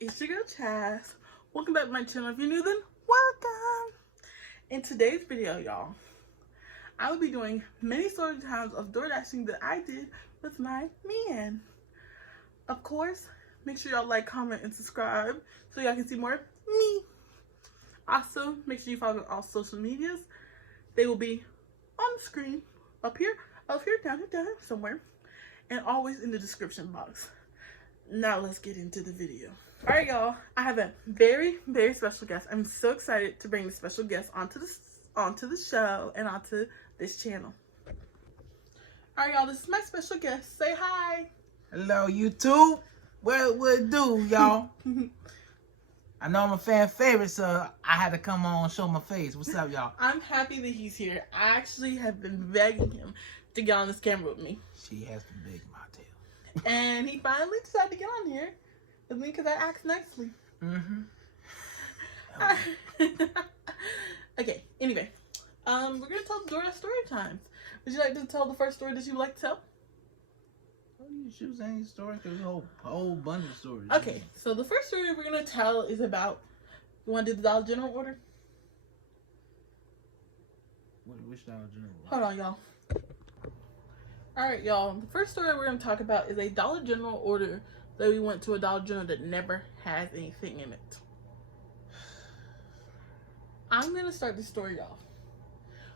It's your girl Chaz. Welcome back to my channel. If you're new, then welcome. In today's video, y'all, I will be doing many story times of door dashing that I did with my man. Of course, make sure y'all like, comment, and subscribe so y'all can see more of me. Also, make sure you follow me on all social medias. They will be on the screen, up here, down here, somewhere, and always in the description box. Now let's get into the video. All right, y'all, I have a very, very special guest. I'm so excited to bring the special guest onto the show and onto this channel. All right, y'all, this is my special guest. Say hi. Hello, YouTube. What it do, y'all? I know I'm a fan favorite, so I had to come on and show my face. What's up, y'all? I'm happy that he's here. I actually have been begging him to get on this camera with me. She has to beg my tail. And he finally decided to get on here with me because I asked nicely. Mm-hmm. Okay, anyway. We're going to tell the DoorDash story times. Would you like to tell the first story that you would like to tell? Oh, you choose any story? There's a whole bunch of stories. Okay, so the first story we're going to tell is about, you want to do the Dollar General order? Which Dollar General? Hold on, y'all. Alright, y'all. The first story we're going to talk about is a Dollar General order that we went to a Dollar General that never has anything in it. I'm going to start the story off.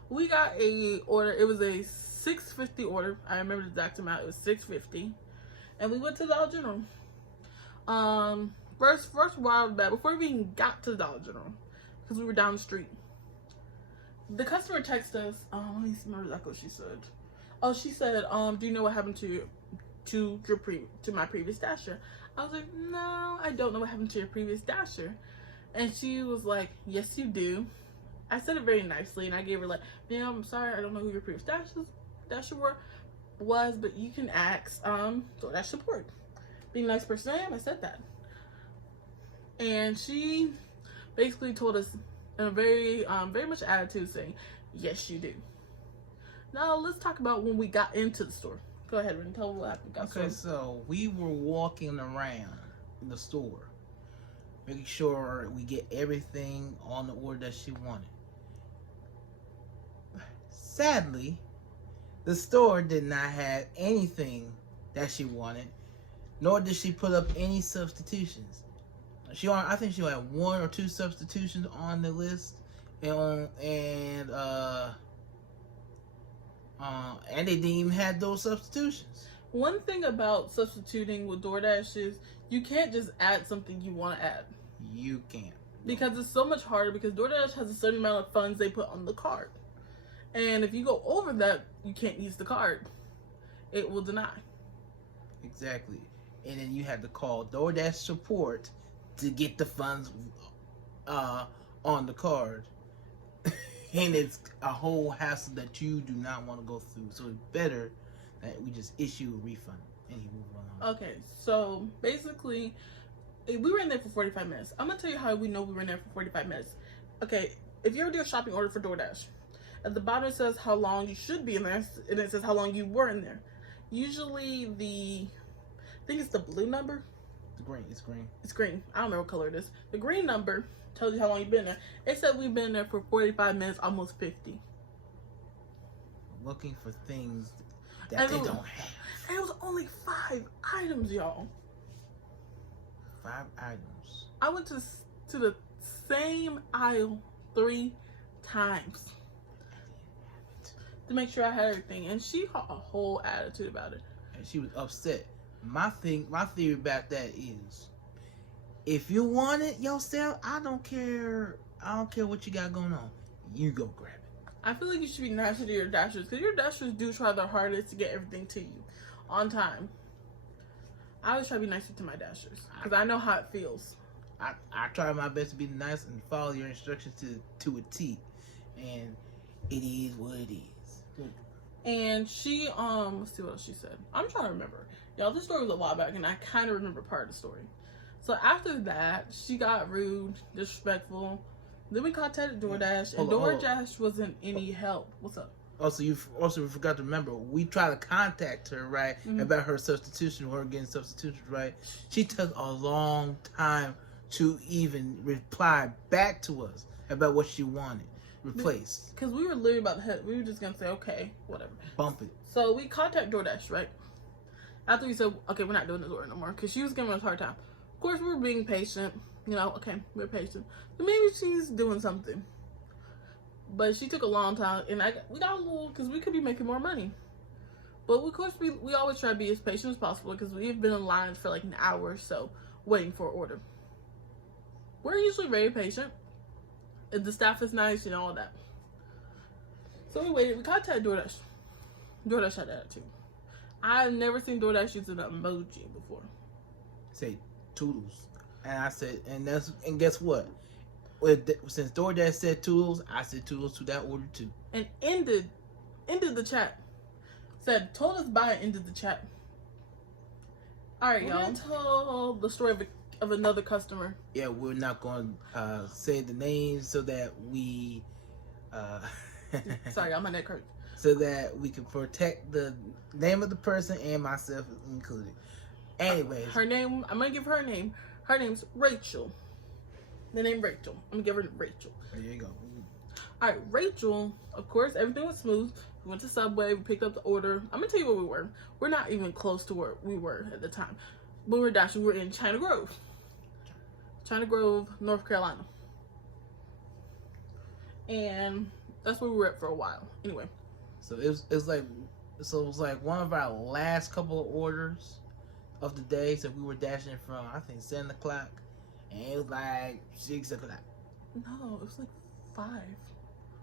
We got a order. It was a $6.50 order. I remember the exact amount. It was $6.50. And we went to the Dollar General. First while back, before we even got to the Dollar General, because we were down the street, the customer texted us. Let me remember exactly what she said. Oh, she said, do you know what happened to my previous dasher? I was like, no, I don't know what happened to your previous dasher. And she was like, yes, you do. I said it very nicely, and I gave her like, ma'am, I'm sorry, I don't know who your previous dasher was, but you can ask DoorDash support. Being a nice person I am, I said that. And she basically told us in a very much attitude saying, yes, you do. Now let's talk about when we got into the store. Go ahead and tell me what happened. Okay, so we were walking around in the store, making sure we get everything on the order that she wanted. Sadly, the store did not have anything that she wanted, nor did she put up any substitutions. I think she had 1 or 2 substitutions on the list, and they didn't even have those substitutions. One thing about substituting with DoorDash is you can't just add something you want to add. You can't. Because it's so much harder, because DoorDash has a certain amount of funds they put on the card. And if you go over that, you can't use the card. It will deny. Exactly. And then you have to call DoorDash support to get the funds on the card. And it's a whole hassle that you do not want to go through. So it's better that we just issue a refund and you move on. Okay, so basically, we were in there for 45 minutes. I'm going to tell you how we know we were in there for 45 minutes. Okay, if you ever do a shopping order for DoorDash, at the bottom it says how long you should be in there, and it says how long you were in there. Usually I think it's the blue number. It's green. It's green. I don't know what color it is. The green number tells you how long you've been there. It said we've been there for 45 minutes, almost 50. Looking for things that they don't have. And it was only 5 items, y'all. 5 items. I went to the same aisle 3 times to make sure I had everything, and she had a whole attitude about it. And she was upset. My theory about that is, if you want it yourself, I don't care what you got going on. You go grab it. I feel like you should be nicer to your dashers, because your dashers do try their hardest to get everything to you on time. I always try to be nicer to my dashers, because I know how it feels. I try my best to be nice and follow your instructions to a T, and it is what it is. And she, let's see what else she said. I'm trying to remember. Y'all, this story was a while back, and I kind of remember part of the story. So after that, she got rude, disrespectful. Then we contacted DoorDash, and DoorDash wasn't any help. What's up? you forgot to remember, we tried to contact her, right, about her substitution, her getting substitutions, right. She took a long time to even reply back to us about what she wanted replaced. Because we were literally about to head, we were just gonna say, okay, whatever, bump it. So we contact DoorDash, right? After we said, okay, we're not doing this order no more, because she was giving us a hard time. Of course, we were being patient, you know. Okay, we're patient, but maybe she's doing something. But she took a long time, and we got a little, because we could be making more money. But of course, we always try to be as patient as possible, because we've been in lines for like an hour or so waiting for an order. We're usually very patient. If the staff is nice, you know, all that. So we waited. We contacted DoorDash. DoorDash had attitude. I've never seen DoorDash use an emoji before. Say toodles. And I said, and guess what? Since DoorDash said toodles, I said toodles to that order too. And ended the chat. Told us bye and ended the chat. Alright, y'all. We're gonna tell the story of another customer. Yeah, we're not going to say the names so that we... Sorry, my neck hurts. So that we can protect the name of the person and myself included. Anyways. Her name, I'm going to give her a name. Her name's Rachel. The name Rachel. I'm going to give her Rachel. There you go. Alright, Rachel, of course, everything was smooth. We went to Subway, we picked up the order. I'm going to tell you where we were. We're not even close to where we were at the time. When we were dashing, we were in China Grove, North Carolina. And that's where we were at for a while. Anyway. So it was like one of our last couple of orders of the day. So we were dashing from, I think, 7 o'clock. And it was like 6 o'clock. No, it was like 5.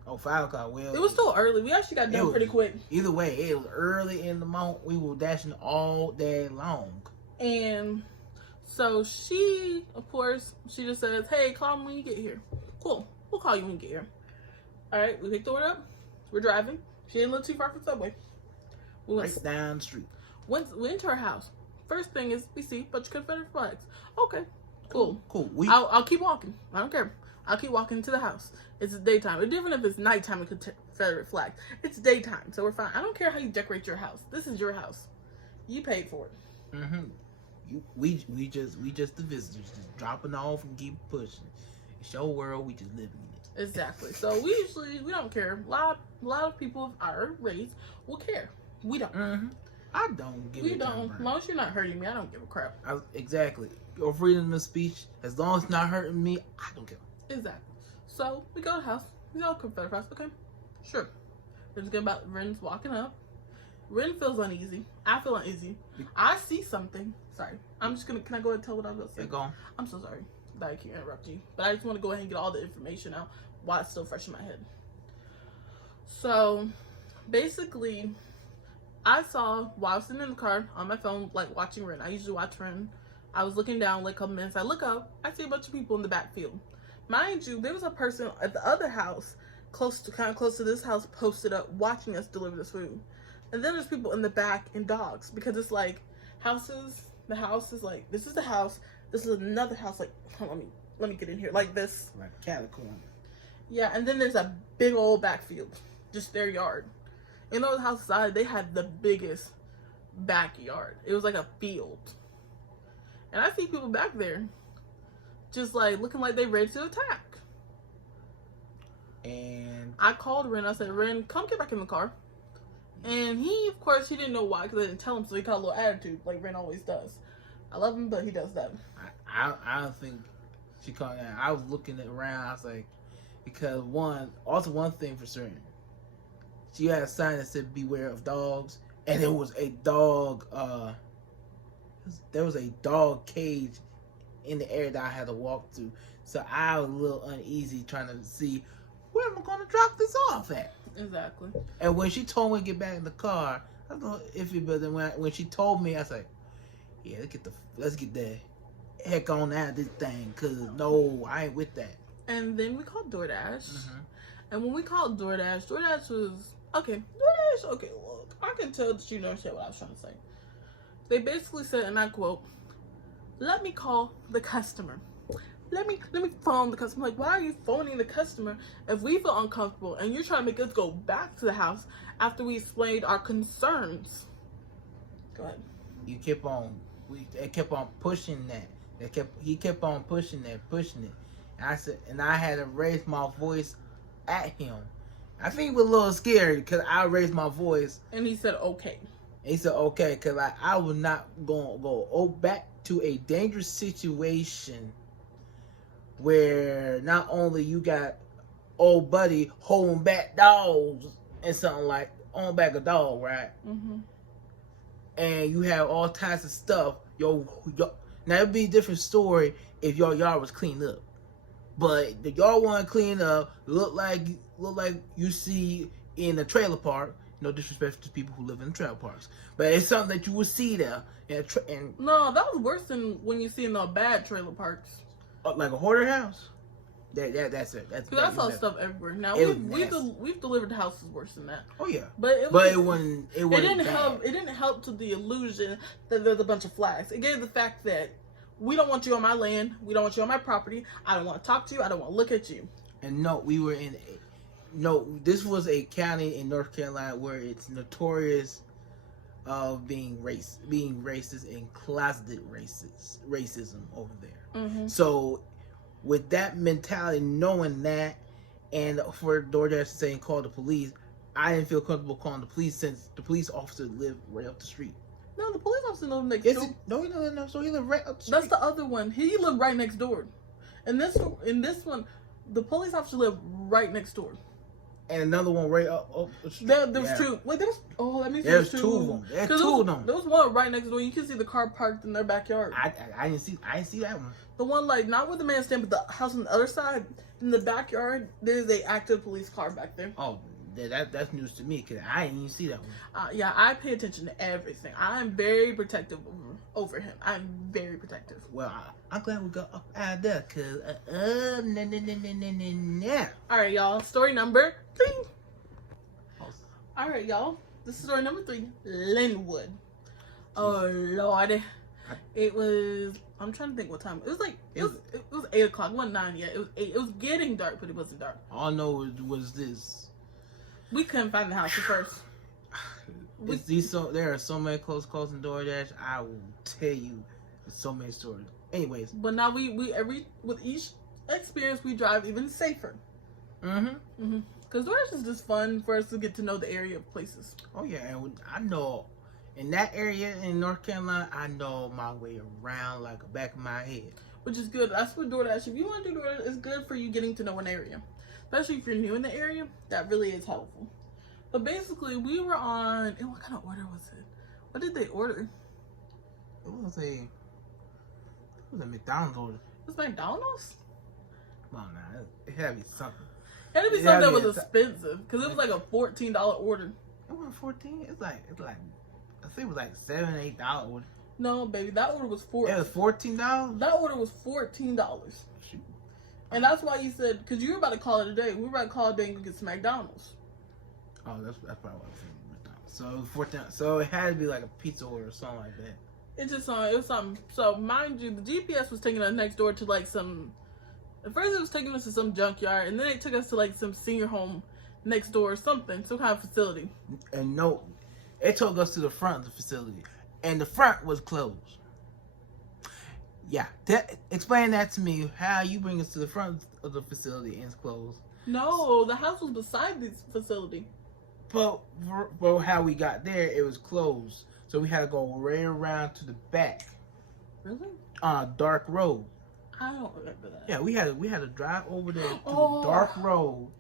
Oh, 5 o'clock. Well, it was still early. We actually got done pretty quick. Either way, it was early in the morning. We were dashing all day long. And so she, of course, she just says, hey, call me when you get here. Cool. We'll call you when you get here. All right. We picked the order up. We're driving. She didn't live too far from Subway. We went right down the street. Went into her house. First thing is, we see a bunch of Confederate flags. Okay. Cool. I'll keep walking. I don't care. I'll keep walking to the house. It's daytime. It's different if it's nighttime with Confederate flags. It's daytime, so we're fine. I don't care how you decorate your house. This is your house. You paid for it. We just the visitors, just dropping off and keep pushing. It's your world. We just living in it. Exactly. So we don't care. A lot of people of our race will care. We don't. I don't give a crap. We don't. As long as you're not hurting me, I don't give a crap. Exactly. Your freedom of speech, as long as it's not hurting me, I don't care. Exactly. So we go to the house. We go to Confederate house. Okay, sure. We're just good about Ren's walking up. Ren feels uneasy. I feel uneasy. I see something. Sorry. Can I go ahead and tell what I was going to say? Yeah, go on. I'm so sorry that I can't interrupt you. But I just want to go ahead and get all the information out while it's still fresh in my head. So, basically, I saw, while I was sitting in the car on my phone, like watching Ren. I usually watch Ren. I was looking down like a couple minutes. I look up. I see a bunch of people in the backfield. Mind you, there was a person at the other house, kind of close to this house, posted up watching us deliver this food. And then there's people in the back and dogs, because it's like houses. The house is like, this is the house. This is another house. Like, hold on, let me get in here. Like this. Like catacomb. Yeah, and then there's a big old backfield, just their yard. In those houses, they had the biggest backyard. It was like a field. And I see people back there, just like looking like they ready to attack. And I called Ren. I said, Ren, come get back in the car. And he, of course, he didn't know why, because I didn't tell him, so he got a little attitude, like Ren always does. I love him, but he does that. I don't think she called that. I was looking around. I was like, because one thing for certain, she had a sign that said "Beware of dogs," and there was a dog. There was a dog cage in the area that I had to walk through. So I was a little uneasy trying to see where am I going to drop this off at. Exactly. And when she told me to get back in the car, I was a little iffy. But then when she told me, I was like, yeah, let's get the heck on out of this thing, because no, I ain't with that. And then we called DoorDash. And when we called DoorDash was, okay, look, I can tell that you don't understand what I was trying to say. They basically said, and I quote, let me call the customer. And let me phone the customer. I'm like, why are you phoning the customer if we feel uncomfortable and you're trying to make us go back to the house after we explained our concerns? Go ahead. You kept on. They kept on pushing that. He kept on pushing it. And I had to raise my voice at him. I think he was a little scared because I raised my voice. And he said, okay. He said, okay, because I was not going to go back to a dangerous situation where not only you got old buddy holding back dogs and something like, on back a dog, right? Mm-hmm. And you have all types of stuff. Now, it'd be a different story if your yard was cleaned up. But the yard wasn't cleaned up, look like you see in a trailer park. No disrespect to people who live in trailer parks, but it's something that you would see there. And no, that was worse than when you see in the bad trailer parks. Like a hoarder house. That's it. That's because I saw stuff everywhere. Now we've delivered houses worse than that. Oh yeah, but it didn't bad. help. It didn't help to the illusion that there's a bunch of flags. It gave the fact that we don't want you on my land. We don't want you on my property. I don't want to talk to you. I don't want to look at you. And this was a county in North Carolina where it's notorious of being racist and closeted racism over there. Mm-hmm. So with that mentality, knowing that, and for DoorDash to say call the police, I didn't feel comfortable calling the police since the police officer lived right up the street. No, the police officer lived next door. No, he doesn't know. So he lived right up the street. That's the other one. He lived right next door. In this one, the police officer lived right next door. And another one right up the street. There was two. Wait, that means there's two of them. There's two of them. There was one right next door. You can see the car parked in their backyard. I didn't see that one. The one not where the man stand, but the house on the other side in the backyard. There's a active police car back there. Oh, that's news to me because I didn't even see that one. Yeah, I pay attention to everything. I'm very protective over him. I'm very protective. Well, I'm glad we got up out of there because All right, y'all. Story number 3. All right, y'all. This is story number 3. Linwood. Oh Lord, it was. I'm trying to think what time. It was 8 o'clock. It wasn't 9 yet. It was 8. It was getting dark, but it wasn't dark. All I know was this. We couldn't find the house at first. There are so many close calls in DoorDash. I will tell you so many stories. Anyways, but now with each experience we drive even safer. Because DoorDash is just fun for us to get to know the area of places. Oh yeah, and I know in that area in North Carolina, I know my way around like the back of my head. Which is good. That's what DoorDash. If you want to do DoorDash, it's good for you getting to know an area. Especially if you're new in the area, that really is helpful. But basically, we were on. What kind of order was it? What did they order? It was a McDonald's order. It was McDonald's? Come on now, it had to be something. It had to be something that was expensive because it was like a $14 order. It wasn't 14. It's like I think it was like $7, $8 order. No, baby, that order was $14. It was $14. That order was $14. Shoot. And that's why you said, because you were about to call it a day. We were about to call it a day and go get some McDonald's. Oh, that's probably what I was thinking. McDonald's. So it was 14. So it had to be like a pizza order or something like that. It was something. So mind you, the GPS was taking us next door to like some. At first, it was taking us to some junkyard, and then it took us to like some senior home next door or something, some kind of facility. And no, it took us to the front of the facility, and the front was closed. Yeah, explain that to me. How you bring us to the front of the facility and it's closed? No, the house was beside this facility. But how we got there, it was closed, so we had to go right around to the back. Really? On a dark road. I don't remember that. Yeah, we had to drive over there to a dark road,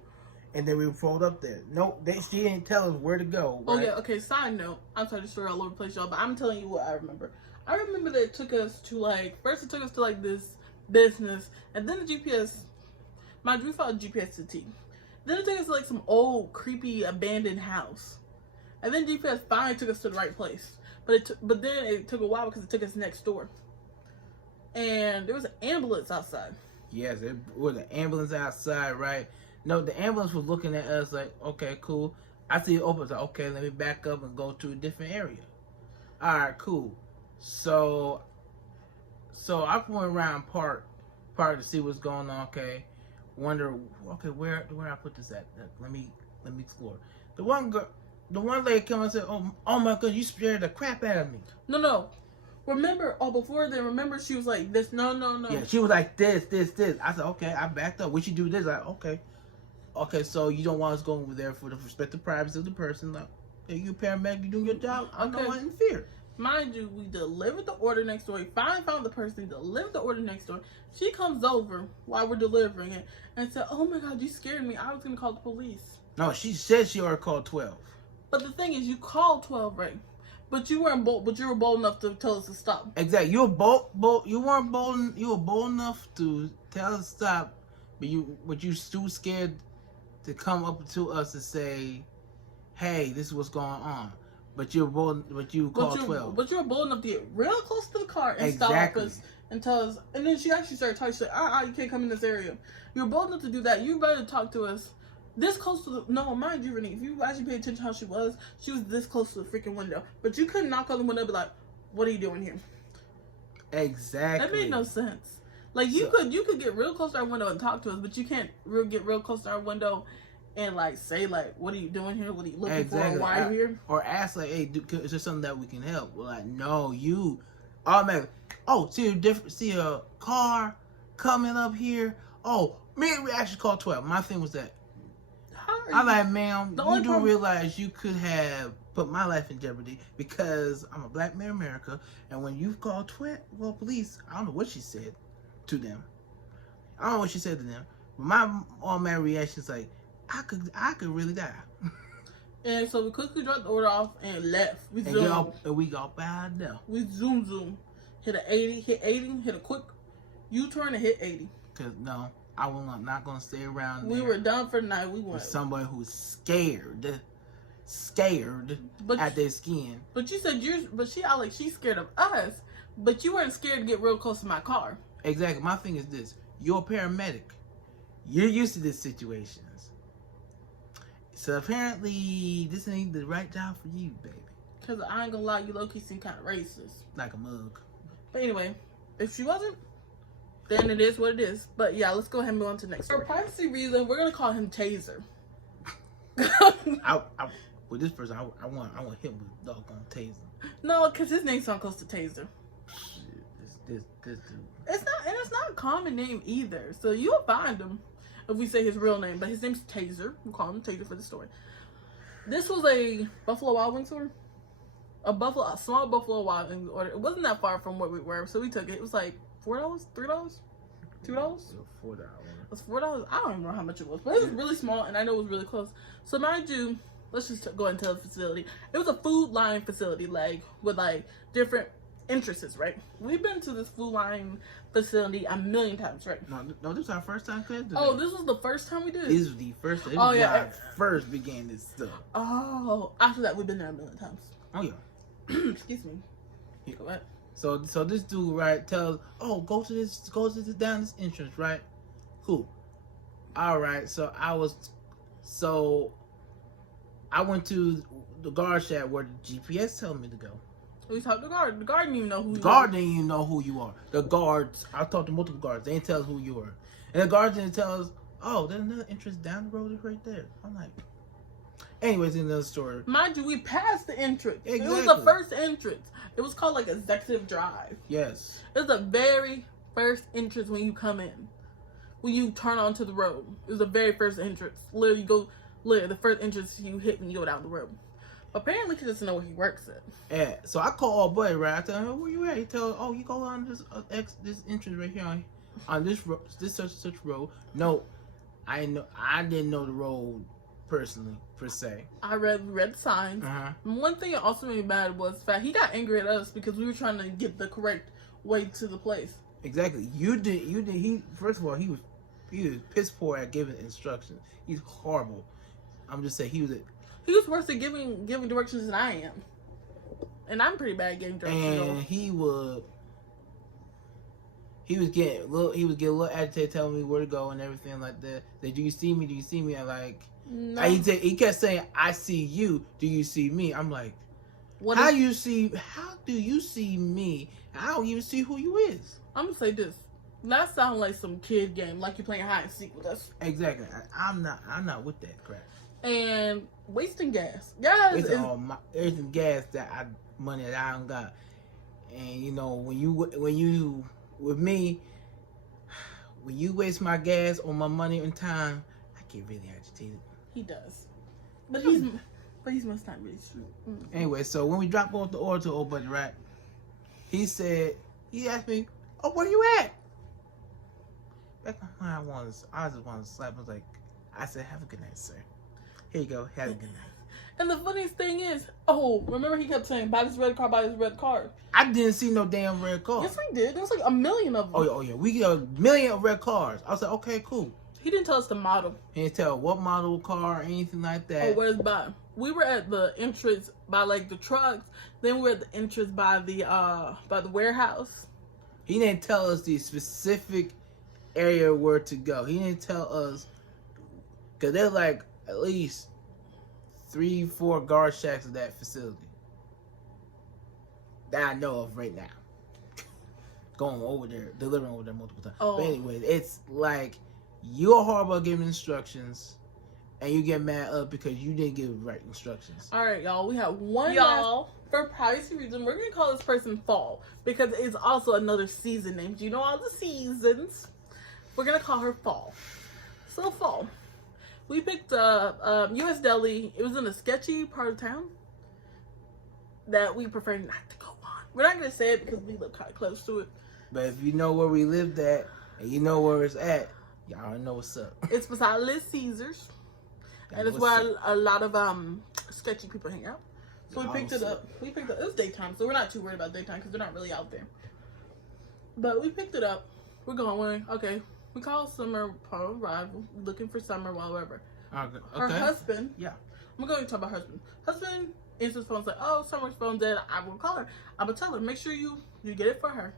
and then we pulled up there. No, she didn't tell us where to go. Right? Oh yeah. Okay. Side note. I'm sorry to story all over the place, y'all, but I'm telling you what I remember. I remember that it took us to first it took us to this business, and then the GPS. Mind you, we followed GPS to T. Then it took us to some old, creepy, abandoned house, and then GPS finally took us to the right place. But then it took a while because it took us next door, and there was an ambulance outside. Yes, there was an ambulance outside, right? No, the ambulance was looking at us like, okay, cool. I see it open, like, okay, let me back up and go to a different area. All right, cool. So I went around park park to see what's going on. Okay, wonder. Okay, where I put this at? Let me explore. The one lady came and said, "Oh my God, you scared the crap out of me." No. Remember? Before then, remember she was like this. No. Yeah, she was like this. I said, okay, I backed up. We should do this. Like, okay. So you don't want us going over there for the respect the privacy of the person? Like, hey, you paramedic, you doing your job. I don't want to interfere. Mind you, we delivered the order next door. We finally found the person who delivered the order next door. She comes over while we're delivering it and said, "Oh my God, you scared me. I was gonna call the police." No, she said she already called 12. But the thing is, you called 12, right? But you weren't bold. But you were bold enough to tell us to stop. Exactly. You were bold. You weren't bold. You were bold enough to tell us to stop, but you too scared to come up to us and say, "Hey, this is what's going on." But you're bold. But you called 12. But you were bold enough to get real close to the car and stop us and tell us. And then she actually started talking. She said, you can't come in this area." You were bold enough to do that. You better talk to us. This close to the... No, mind you, Renee, if you actually pay attention how she was this close to the freaking window. But you couldn't knock on the window and be like, "What are you doing here?" Exactly. That made no sense. Like, you could get real close to our window and talk to us, but you can't get real close to our window and, like, say, like, "What are you doing here? What are you looking for? Why are you here?" Or ask, like, "Hey, is there something that we can help?" We're like, "No, you automatically, see a car coming up here. Oh, maybe we actually called 12. My thing was that, I'm like, "Ma'am, you do realize you could have put my life in jeopardy because I'm a black man in America, and when you call police, I don't know what she said to them. I don't know what she said to them. But my automatic reaction is like, I could really die." And so we quickly dropped the order off and left. We got bad now. We zoom. Hit a 80, hit a quick U-turn and hit 80. Cause no, I was not gonna stay around. We were done for the night. We went with somebody who's scared at their skin. But you said she's scared of us, but you weren't scared to get real close to my car. Exactly. My thing is this: you're a paramedic. You're used to these situations. So apparently, this ain't the right job for you, baby. Cause I ain't gonna lie, you low-key seem kind of racist. Like a mug. But anyway, if she wasn't, then it is what it is. But yeah, let's go ahead and move on to the next. For privacy reason, we're gonna call him Taser. With this person, I want him with doggone Taser. No, cause his name sounds close to Taser. Shit, this dude. It's not a common name either. So you'll find him if we say his real name. But his name's Taser. We'll call him Taser for the story. This was a Buffalo Wild Wings order. A small Buffalo Wild Wings order. It wasn't that far from where we were, so we took it. It was like $4, $3, $2. $4. It was $4. I don't even remember how much it was, but it was really small, and I know it was really close. So mind you, let's just go into the facility. It was a food line facility, like with like different entrances, right? We've been to this food line facility a million times, right? No, this is our first time. Oh, this was the first time we did it? This was the first time. Oh, yeah. I first began this stuff. Oh, after that, we've been there a million times. Oh, yeah. Excuse me. Go ahead. So this dude, right, tells, go to this, down this entrance, right? Cool. All right. So I went to the guard shack where the GPS told me to go. We talked to the guard. The guard didn't even know who you are. The guard didn't even know who you are. The guards, I talked to multiple guards. They didn't tell us who you were. And the guards didn't tell us, there's another entrance down the road right there. I'm like, anyways, another story. Mind you, we passed the entrance. Exactly. It was the first entrance. It was called like Executive Drive. Yes. It was the very first entrance when you come in. When you turn onto the road. It was the very first entrance. Literally, the first entrance you hit when you go down the road. Apparently, he doesn't know where he works at. Yeah, so I call our buddy, right? I tell him, where you at? He tells, you go on this entrance right here on this road, this such road. No, I didn't know the road personally, per se. I read the signs. Uh-huh. One thing that also made me mad was the fact he got angry at us because we were trying to get the correct way to the place. Exactly. You did. He first of all, he was piss poor at giving instructions. He's horrible. I'm just saying he was worse at giving directions than I am, and I'm pretty bad at giving directions. And he was getting a little agitated, telling me where to go and everything like that. Like, do you see me? Do you see me? I'm like, no. He kept saying, I see you. Do you see me? I'm like, how do you see me? I don't even see who you is. I'm gonna say this. That sounds like some kid game, like you're playing hide and seek with us. Exactly. I'm not with that crap. And wasting gas. Gas Wasting is all my everything gas money that I don't got. And you know when you with me, when you waste my gas or my money and time, I get really agitated. He does, but he's must not really true. Anyway, so when we dropped off the order to old buddy, right? He asked me, "Oh, where you at?" Back when I just wanted to slap. I said, "Have a good night, sir. Here you go. Have a good night." And the funniest thing is, remember he kept saying, "Buy this red car, buy this red car." I didn't see no damn red car. Yes, we did. There was like a million of them. Oh yeah, we get a million of red cars. I was like, okay, cool. He didn't tell us the model. He didn't tell what model car or anything like that. Oh, where's by? We were at the entrance by like the trucks. Then we were at the entrance by the warehouse. He didn't tell us the specific area where to go. He didn't tell us, because there's like at least 3-4 guard shacks of that facility that I know of right now. Going over there, delivering over there multiple times. Oh. But anyway, it's like you're horrible at giving instructions, and you get mad up because you didn't give right instructions. All right, y'all. We have one last, for privacy reasons, we're gonna call this person Fall because it's also another season name. Do you know all the seasons? We're gonna call her Fall. So Fall, we picked up U.S. Deli. It was in a sketchy part of town that we prefer not to go on. We're not gonna say it because we live kind of close to it. But if you know where we lived at and you know where it's at, y'all already know what's up. It's beside Little Caesars, and it's where a lot of sketchy people hang out. So we picked it up. It was daytime, so we're not too worried about daytime because they're not really out there. But we picked it up. We're going. Okay. We called Summer upon arrival, looking for Summer while wherever. Okay. Her husband. Yeah. I'm going to talk about husband. Husband answers phone, like, "Oh, Summer's phone dead. I will call her. I'm gonna tell her. Make sure you get it for her."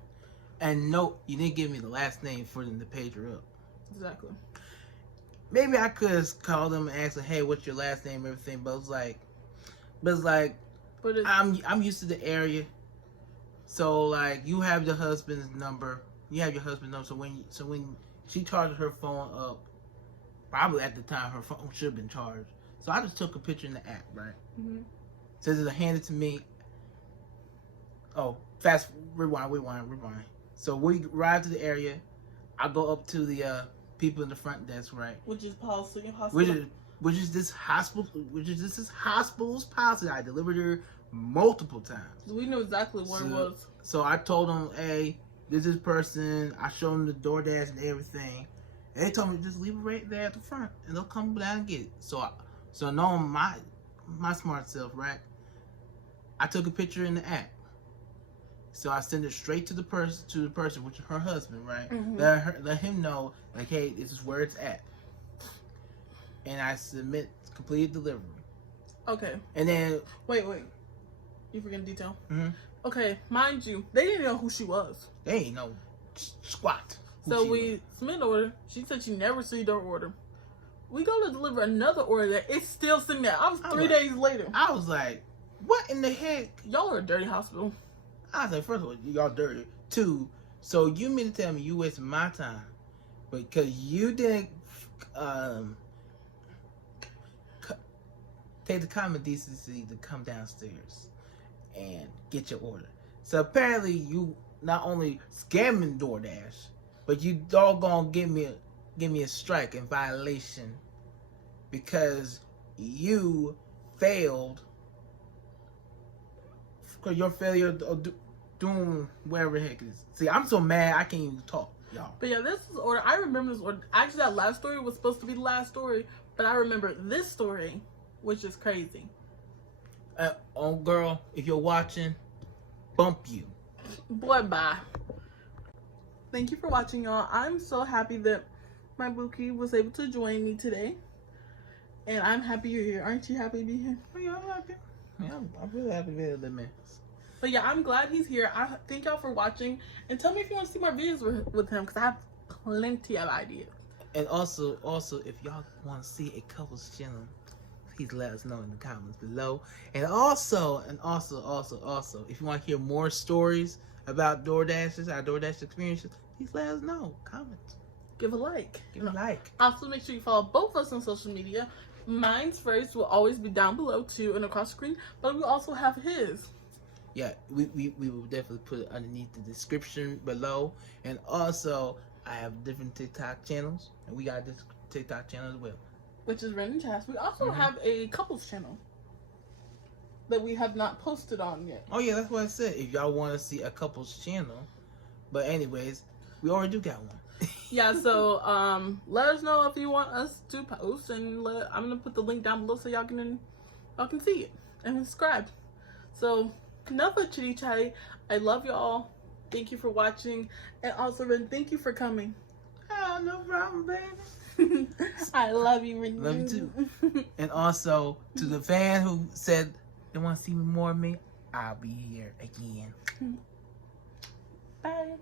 And no, you didn't give me the last name for them to page her up. Exactly. Maybe I could have called them and asked them, "Hey, what's your last name?" and everything. But it's like, I'm used to the area, so like you have your husband's number. So when she charged her phone up, probably at the time her phone should have been charged. So I just took a picture in the app, right? Mm-hmm. Says it handed to me. Oh, rewind. So we arrive to the area. I go up to the people in the front desk, right? Which is policy hospital. Which is this hospital's policy. I delivered her multiple times. We knew exactly where it was. So I told them, "Hey, this is person." I showed them the DoorDash and everything. And they told me just leave it right there at the front, and they'll come down and get it. So knowing my smart self, right? I took a picture in the app. So I send it straight to the person, which is her husband, right? Mm-hmm. Let him know, like, hey, this is where it's at. And I submit completed delivery. Okay. And then wait, you forgetting detail? Mm-hmm. Okay, mind you, they didn't know who she was. They ain't know squat. So we submit an order. She said she never received her order. We go to deliver another order that it's still sitting there. I was 3 days later. I was like, what in the heck? Y'all are a dirty hospital. I was like, first of all, y'all dirty. 2, so you mean to tell me you wasted my time because you didn't take the common decency to come downstairs and get your order. So apparently you not only scamming DoorDash, but you doggone give me a strike in violation because you failed. Because your failure of doing whatever the heck it is. See, I'm so mad I can't even talk, y'all. But yeah, this was order. I remember this order. Actually, that last story was supposed to be the last story, but I remember this story, which is crazy. Girl, if you're watching, bump you. Boy, bye. Thank you for watching, y'all. I'm so happy that my Buki was able to join me today. And I'm happy you're here. Aren't you happy to be here? Oh, yeah, I'm happy. Yeah, I'm really happy to be here, man. But yeah, I'm glad he's here. I thank y'all for watching. And tell me if you want to see more videos with him, because I have plenty of ideas. And also, if y'all want to see a couple's chilling, please let us know in the comments below. And also, if you want to hear more stories about DoorDashes, our DoorDash experiences, please let us know. Comment. Give a like. Give a like. Also, make sure you follow both of us on social media. Mine's first will always be down below too and across the screen, but we also have his. Yeah, we will definitely put it underneath the description below. And also, I have different TikTok channels, and we got this TikTok channel as well, which is Ren and Chas. We also have a couples channel that we have not posted on yet. Oh yeah, that's what I said. If y'all want to see a couples channel, but anyways, we already do got one. Yeah, so let us know if you want us to post, and I'm gonna put the link down below so y'all can see it and subscribe. So enough of chitty chatty. I love y'all. Thank you for watching, and also Ren, thank you for coming. Oh, no problem, baby. I love you, Ren. Love you too. And also to the fan who said they want to see more of me, I'll be here again. Bye.